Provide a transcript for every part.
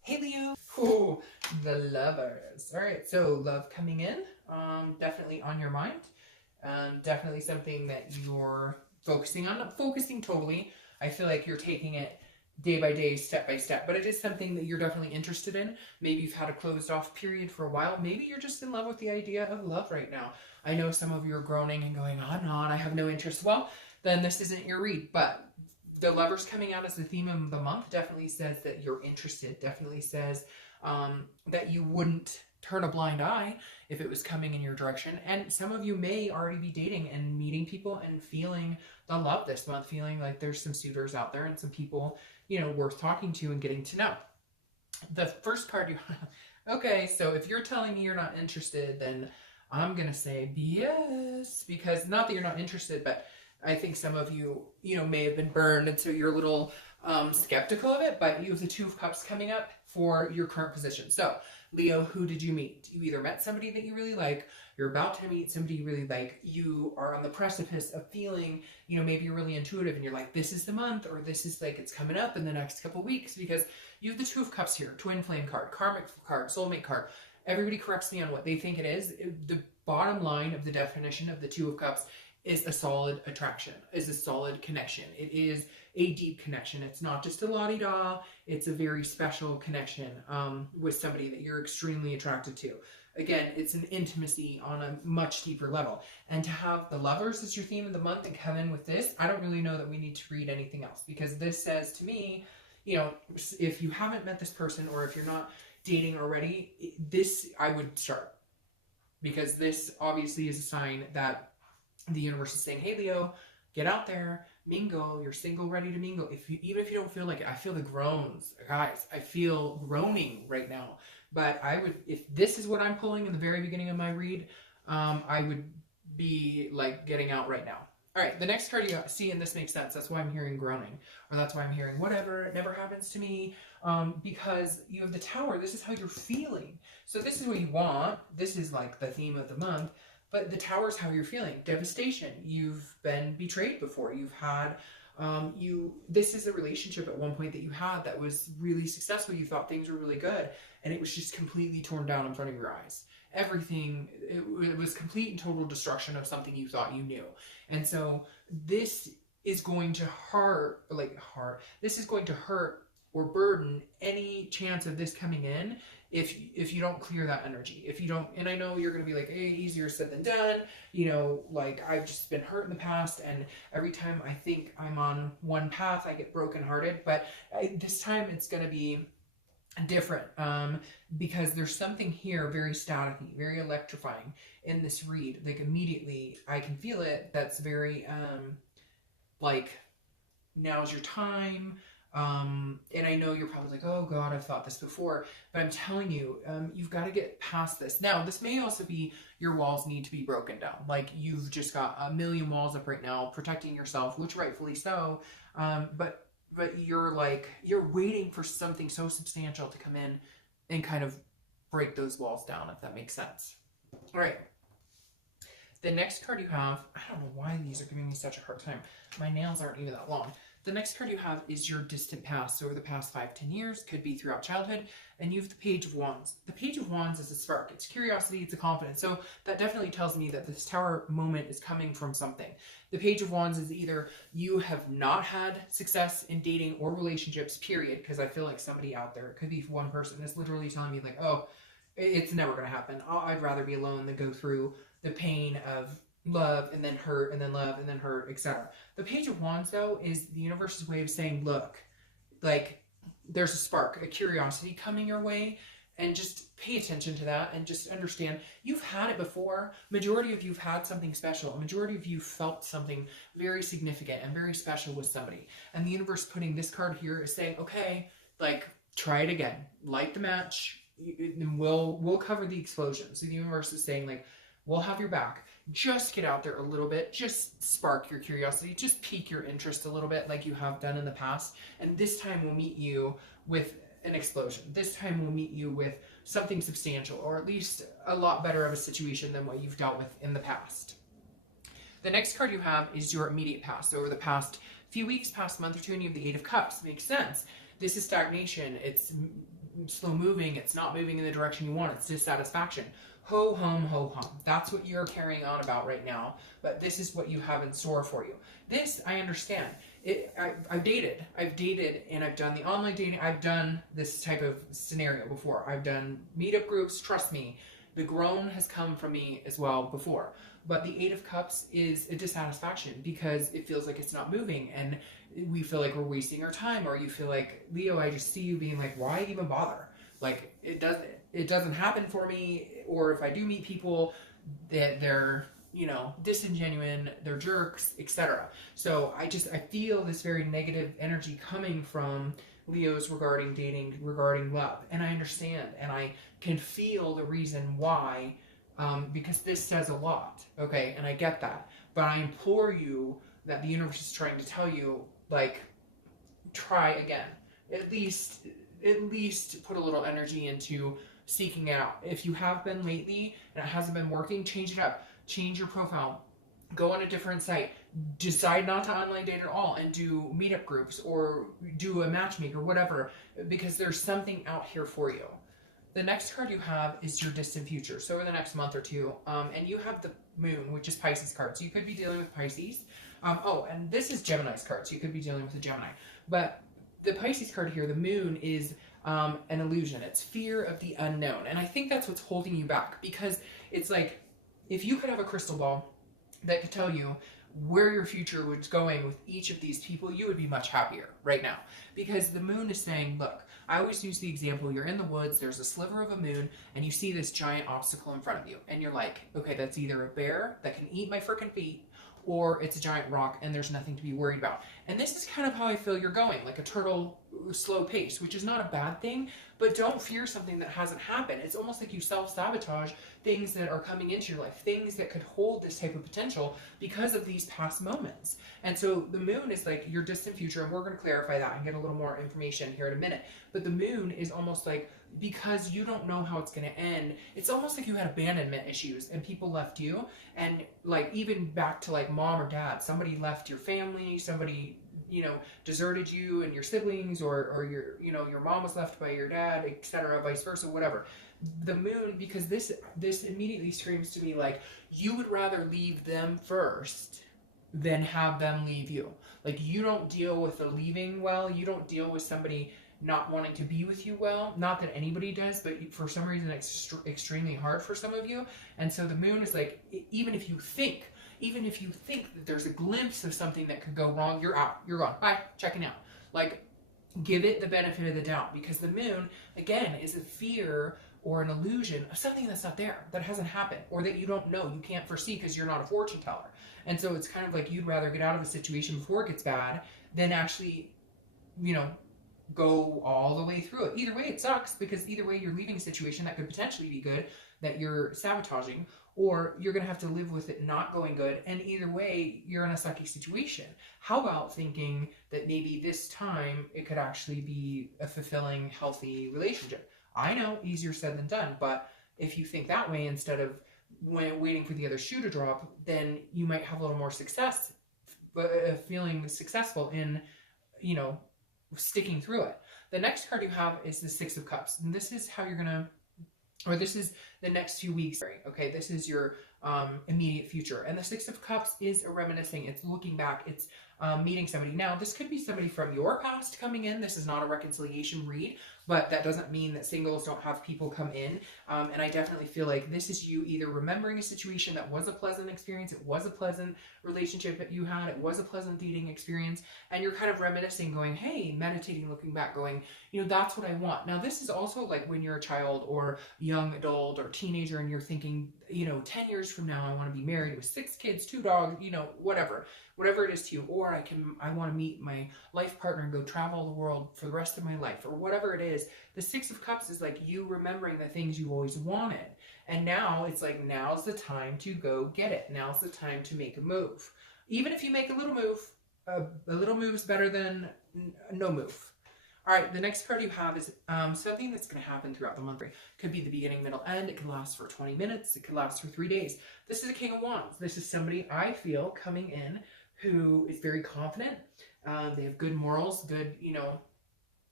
Hey Leo. Ooh, the lovers. All right, so love coming in. Definitely on your mind. Definitely something that you're focusing on. Not focusing totally. I feel like you're taking it day by day, step by step, but it is something that you're definitely interested in. Maybe you've had a closed off period for a while. Maybe you're just in love with the idea of love right now. I know some of you are groaning and going, I'm not, I have no interest. Well, then this isn't your read, but the lovers coming out as the theme of the month definitely says that you're interested, definitely says that you wouldn't turn a blind eye if it was coming in your direction. And some of you may already be dating and meeting people and feeling the love this month, feeling like there's some suitors out there and some people, worth talking to and getting to know. The first card you okay, so if you're telling me you're not interested, then I'm gonna say yes, because not that you're not interested, but I think some of you, may have been burned, and so you're a little skeptical of it. But you have the Two of Cups coming up for your current position. So, Leo, who did you meet? You either met somebody that you really like, you're about to meet somebody you really like, you are on the precipice of feeling, maybe you're really intuitive and you're like, this is the month, or this is like it's coming up in the next couple weeks, because you have the Two of Cups here, twin flame card, karmic card, soulmate card. Everybody corrects me on what they think it is. The bottom line of the definition of the Two of Cups is a solid attraction, is a solid connection. It is a deep connection. It's not just a la-di-da, it's a very special connection with somebody that you're extremely attracted to. Again, it's an intimacy on a much deeper level. And to have the lovers as your theme of the month and come in with this, I don't really know that we need to read anything else, because this says to me, if you haven't met this person, or if you're not dating already, this I would start, because this obviously is a sign that the universe is saying, hey Leo, get out there, mingle, you're single, ready to mingle. Even if you don't feel like it, I feel the groans, guys, I feel groaning right now. But I would, if this is what I'm pulling in the very beginning of my read, I would be like getting out right now. All right, the next card you see, and this makes sense, that's why I'm hearing groaning, or that's why I'm hearing whatever, it never happens to me, because you have the Tower. This is how you're feeling. So this is what you want. This is like the theme of the month. But the Tower is how you're feeling. Devastation. You've been betrayed before. You've had, this is a relationship at one point that you had that was really successful. You thought things were really good, and it was just completely torn down in front of your eyes. Everything, it was complete and total destruction of something you thought you knew. And so this is going to this is going to hurt or burden any chance of this coming in if you don't clear that energy. If you don't, and I know you're going to be like, hey, easier said than done, like I've just been hurt in the past, and every time I think I'm on one path I get brokenhearted. But this time it's going to be different, because there's something here very staticky, very electrifying in this read. Like immediately I can feel it. That's very like, now's your time. And I know you're probably like, oh God, I've thought this before, but I'm telling you, you've got to get past this. Now, this may also be your walls need to be broken down. Like you've just got a million walls up right now protecting yourself, which rightfully so. But you're waiting for something so substantial to come in and kind of break those walls down, if that makes sense. All right. The next card you have, I don't know why these are giving me such a hard time. My nails aren't even that long. The next card you have is your distant past. So over the past 5-10 years, could be throughout childhood, and you have the Page of Wands. The Page of Wands is a spark. It's curiosity, it's a confidence. So that definitely tells me that this Tower moment is coming from something. The Page of Wands is either you have not had success in dating or relationships, period, because I feel like somebody out there, it could be one person, is literally telling me like, oh, it's never going to happen. I'd rather be alone than go through the pain of love and then hurt and then love and then hurt, etc. The Page of Wands, though, is the universe's way of saying, look, like there's a spark, a curiosity coming your way, and just pay attention to that and just understand you've had it before. Majority of you've had something special. A majority of you felt something very significant and very special with somebody. And the universe putting this card here is saying, okay, like try it again. Light the match, and we'll cover the explosion. So the universe is saying like, we'll have your back. Just get out there a little bit. Just spark your curiosity. Just pique your interest a little bit like you have done in the past. And this time we'll meet you with an explosion. This time we'll meet you with something substantial, or at least a lot better of a situation than what you've dealt with in the past. The next card you have is your immediate past. So over the past few weeks, past month or two, and you have the Eight of Cups. Makes sense. This is stagnation. It's slow moving. It's not moving in the direction you want. It's dissatisfaction. Ho hum, ho hum. That's what you're carrying on about right now. But this is what you have in store for you. This, I understand. I've dated, and I've done the online dating. I've done this type of scenario before. I've done meetup groups. Trust me, the groan has come from me as well before. But the Eight of Cups is a dissatisfaction because it feels like it's not moving, and we feel like we're wasting our time. Or you feel like, Leo, I just see you being like, why even bother? Like, it doesn't happen for me. Or if I do meet people, that they're, you know, disingenuine, they're jerks, etc. So I feel this very negative energy coming from Leos regarding dating, regarding love. And I understand, and I can feel the reason why, because this says a lot, okay? And I get that. But I implore you that the universe is trying to tell you, like, try again. At least put a little energy into seeking out. If you have been lately and it hasn't been working, change it up. Change your profile. Go on a different site. Decide not to online date at all and do meetup groups or do a matchmaker, whatever, because there's something out here for you. The next card you have is your distant future. So over the next month or two, and you have the moon, which is Pisces card. So you could be dealing with Pisces. Oh, and this is Gemini's card. So you could be dealing with a Gemini. But the Pisces card here, the moon, is an illusion. It's fear of the unknown. And I think that's what's holding you back, because it's like, if you could have a crystal ball that could tell you where your future was going with each of these people, you would be much happier right now. Because the moon is saying, look, I always use the example, you're in the woods, there's a sliver of a moon, and you see this giant obstacle in front of you. And you're like, okay, that's either a bear that can eat my frickin' feet, or it's a giant rock and there's nothing to be worried about. And this is kind of how I feel you're going, like a turtle, slow pace, which is not a bad thing, but don't fear something that hasn't happened. It's almost like you self-sabotage things that are coming into your life, things that could hold this type of potential because of these past moments. And so the moon is like your distant future, and we're going to clarify that and get a little more information here in a minute. But the moon is almost like, because you don't know how it's going to end, it's almost like you had abandonment issues and people left you. And like, even back to like mom or dad, somebody left your family, somebody, you know, deserted you and your siblings, or your, you know, your mom was left by your dad, etc., vice versa, whatever. The moon, because this immediately screams to me like, you would rather leave them first than have them leave you. Like, you don't deal with the leaving well, you don't deal with somebody not wanting to be with you well. Not that anybody does, but for some reason it's extremely hard for some of you. And so the moon is like, even if you think that there's a glimpse of something that could go wrong, you're out, you're gone, bye, checking out. Like, give it the benefit of the doubt, because the moon, again, is a fear or an illusion of something that's not there, that hasn't happened, or that you don't know, you can't foresee because you're not a fortune teller. And so it's kind of like you'd rather get out of a situation before it gets bad than actually, you know, go all the way through it. Either way, it sucks, because either way you're leaving a situation that could potentially be good that you're sabotaging, or you're going to have to live with it not going good, and either way you're in a sucky situation. How about thinking that maybe this time it could actually be a fulfilling, healthy relationship? I know, easier said than done, but if you think that way instead of waiting for the other shoe to drop, then you might have a little more success, feeling successful in, you know, sticking through it. The next card you have is the Six of Cups, and this is how you're gonna, or this is the next few weeks. Okay, this is your immediate future, and the Six of Cups is a reminiscing. It's looking back. It's meeting somebody. Now, this could be somebody from your past coming in. This is not a reconciliation read, but that doesn't mean that singles don't have people come in. And I definitely feel like this is you either remembering a situation that was a pleasant experience, it was a pleasant relationship that you had, it was a pleasant dating experience, and you're kind of reminiscing, going, hey, meditating, looking back, going, you know, that's what I want. Now, this is also like when you're a child or young adult or teenager and you're thinking, you know, 10 years from now, I want to be married with 6 kids, 2 dogs, you know, whatever it is to you. Or I want to meet my life partner and go travel the world for the rest of my life, or whatever it is. The Six of Cups is like you remembering the things you always wanted. And now it's like, now's the time to go get it. Now's the time to make a move. Even if you make a little move, a little move is better than no move. All right, the next card you have is something that's going to happen throughout the month. It could be the beginning, middle, end. It could last for 20 minutes. It could last for 3 days. This is a King of Wands. This is somebody I feel coming in who is very confident. They have good morals, good, you know,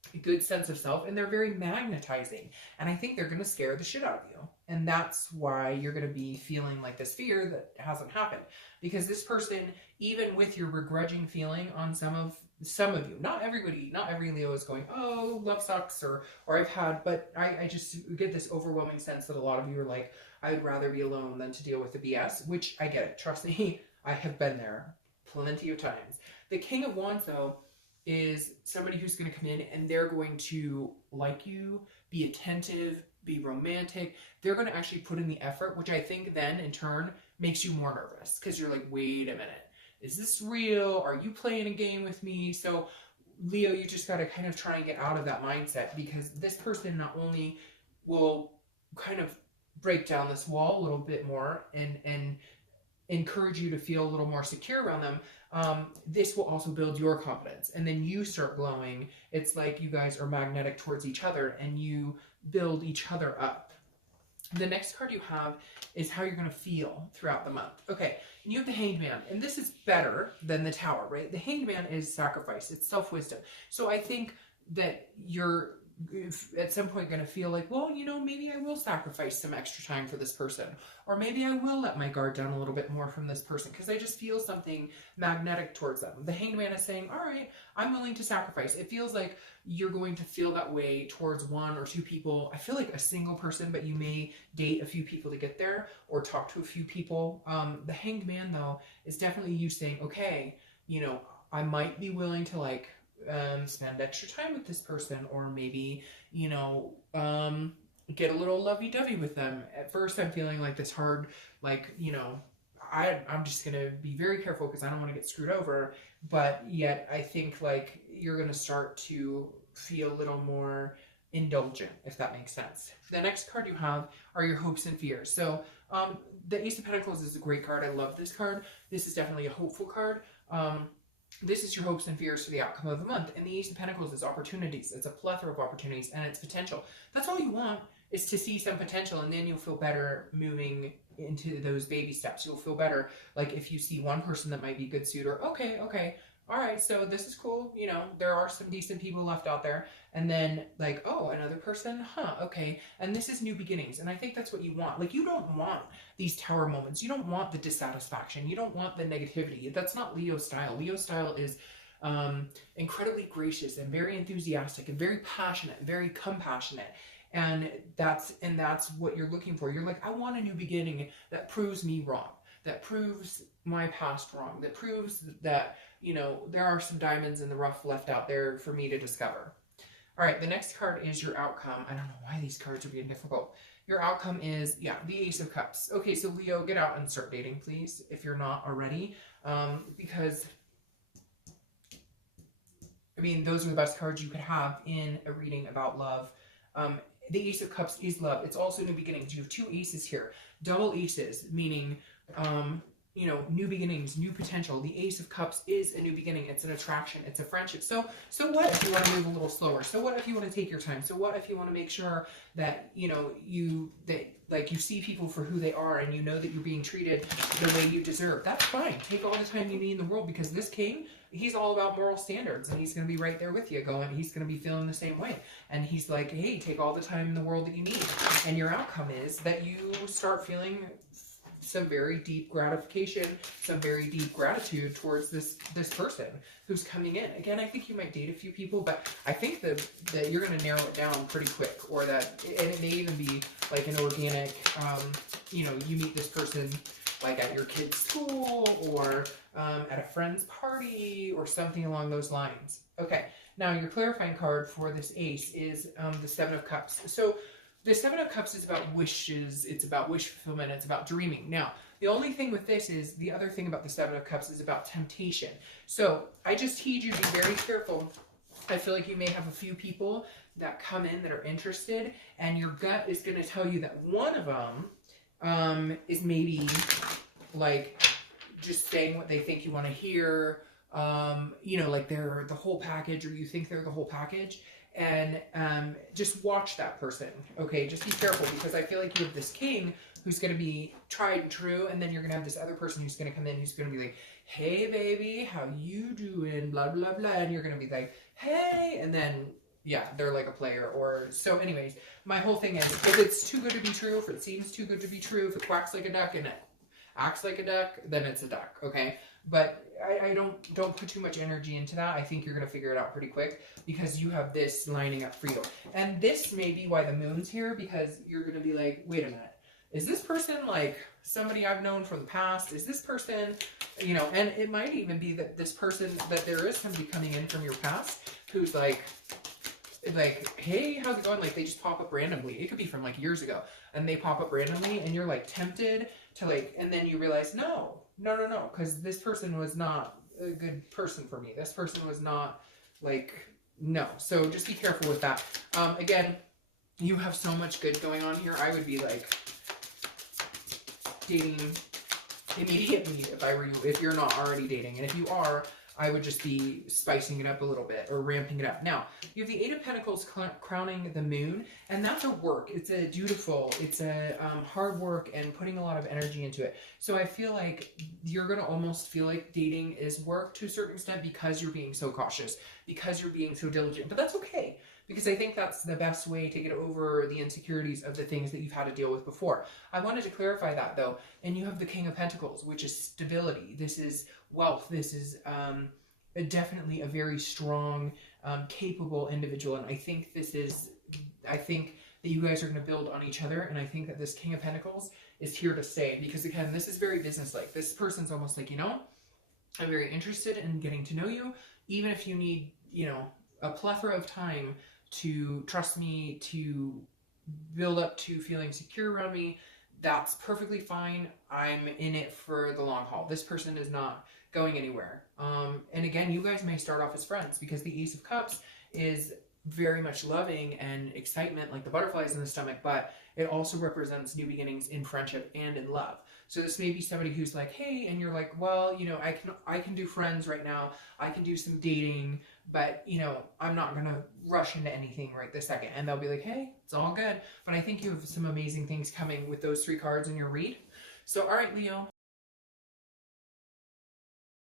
good sense of self, and they're very magnetizing, and I think they're going to scare the shit out of you, and that's why you're going to be feeling like this fear that hasn't happened, because this person, even with your begrudging feeling on some of you, not everybody, not every Leo is going, oh, love sucks, or I've had, but I just get this overwhelming sense that a lot of you are like, I would rather be alone than to deal with the BS, which I get it, trust me, I have been there plenty of times. The King of Wands, though, is somebody who's going to come in and they're going to like you, be attentive, be romantic. They're going to actually put in the effort, which I think then in turn makes you more nervous, because you're like, wait a minute, is this real? Are you playing a game with me? So Leo, you just got to kind of try and get out of that mindset, because this person not only will kind of break down this wall a little bit more and encourage you to feel a little more secure around them, this will also build your confidence, and then you start glowing. It's like you guys are magnetic towards each other and you build each other up. The next card you have is how you're going to feel throughout the month. Okay, and you have the Hanged Man, and this is better than the Tower, right? The Hanged Man is sacrifice, it's self-wisdom. So I think that you're at some point going to feel like, well, you know, maybe I will sacrifice some extra time for this person, or maybe I will let my guard down a little bit more from this person, because I just feel something magnetic towards them. The Hanged Man is saying, all right, I'm willing to sacrifice. It feels like you're going to feel that way towards one or two people. I feel like a single person, but you may date a few people to get there, or talk to a few people. The Hanged Man, though, is definitely you saying, okay, you know, I might be willing to, like, spend extra time with this person, or maybe, you know, get a little lovey-dovey with them. At first I'm feeling like this hard, like, you know, I'm just gonna be very careful because I don't want to get screwed over, but yet I think like you're gonna start to feel a little more indulgent, if that makes sense. The next card you have are your hopes and fears. So the Ace of Pentacles is a great card. I love this card. This is definitely a hopeful card. This is your hopes and fears for the outcome of the month. And the Ace of Pentacles is opportunities. It's a plethora of opportunities, and it's potential. That's all you want, is to see some potential, and then you'll feel better moving into those baby steps. You'll feel better, like if you see one person that might be a good suitor, okay, all right, so this is cool, you know, there are some decent people left out there, and then like, oh, another person, huh, okay, and this is new beginnings, and I think that's what you want. Like, you don't want these tower moments, you don't want the dissatisfaction, you don't want the negativity. That's not Leo style. Leo style is incredibly gracious and very enthusiastic and very passionate, very compassionate. And that's what you're looking for. You're like, I want a new beginning that proves me wrong, that proves my past wrong, that proves that, you know, there are some diamonds in the rough left out there for me to discover. All right, the next card is your outcome. I don't know why these cards are being difficult. Your outcome is, yeah, the Ace of Cups. Okay, so Leo, get out and start dating, please, if you're not already, because, I mean, those are the best cards you could have in a reading about love. The Ace of Cups is love. It's also new beginnings. You have two aces here. Double aces, meaning, you know, new beginnings, new potential. The Ace of Cups is a new beginning. It's an attraction. It's a friendship. So what if you want to move a little slower? So what if you want to take your time? So what if you want to make sure that, you know, you see people for who they are, and you know that you're being treated the way you deserve? That's fine. Take all the time you need in the world, because this king, he's all about moral standards, and he's going to be right there with you going, he's going to be feeling the same way. And he's like, hey, take all the time in the world that you need. And your outcome is that you start feeling some very deep gratification, some very deep gratitude towards this person who's coming in. Again, I think you might date a few people, but I think that you're going to narrow it down pretty quick, or that, and it may even be like an organic, you know, you meet this person like at your kid's school, or at a friend's party, or something along those lines. Okay, now your clarifying card for this ace is the Seven of Cups. So the Seven of Cups is about wishes, it's about wish fulfillment, it's about dreaming. Now, the only thing with this is, the other thing about the Seven of Cups is about temptation. So I just heed you to be very careful. I feel like you may have a few people that come in that are interested, and your gut is going to tell you that one of them is maybe like just saying what they think you want to hear, you know, like they're the whole package, or you think they're the whole package. And just watch that person, okay? Just be careful, because I feel like you have this king who's going to be tried and true, and then you're going to have this other person who's going to come in who's going to be like, hey, baby, how you doing, blah, blah, blah, and you're going to be like, hey, and then, yeah, they're like a player. Or so anyways, my whole thing is, if it's too good to be true, if it seems too good to be true, if it quacks like a duck and it acts like a duck, then it's a duck, okay? But I don't put too much energy into that. I think you're going to figure it out pretty quick because you have this lining up for you. And this may be why the moon's here, because you're going to be like, wait a minute, is this person like somebody I've known from the past? Is this person, you know, and it might even be that this person, that there is somebody coming in from your past who's like, hey, how's it going? Like, they just pop up randomly. It could be from like years ago, and they pop up randomly, and you're like tempted to like, and then you realize, no, because this person was not a good person for me. This person was not like, no. So just be careful with that. Again, you have so much good going on here. I would be like dating immediately if I were you, if you're not already dating. And if you are, I would just be spicing it up a little bit or ramping it up. Now, you have the Eight of Pentacles crowning the moon, and that's a work. It's a dutiful, it's a hard work and putting a lot of energy into it. So I feel like you're going to almost feel like dating is work to a certain extent because you're being so cautious, because you're being so diligent. But that's okay, because I think that's the best way to get over the insecurities of the things that you've had to deal with before. I wanted to clarify that though. And you have the King of Pentacles, which is stability. This is wealth. This is definitely a very strong, capable individual. And I think that you guys are going to build on each other. And I think that this King of Pentacles is here to stay, because again, this is very business-like. This person's almost like, you know, I'm very interested in getting to know you, even if you need, you know, a plethora of time to trust me, to build up to feeling secure around me. That's perfectly fine. I'm in it for the long haul. This person is not going anywhere. And again, you guys may start off as friends, because the Ace of Cups is very much loving and excitement, like the butterflies in the stomach, but it also represents new beginnings in friendship and in love. So this may be somebody who's like, hey, and you're like, well, you know, I can do friends right now. I can do some dating, but, you know, I'm not going to rush into anything right this second. And they'll be like, hey, it's all good. But I think you have some amazing things coming with those three cards in your read. So, all right, Leo,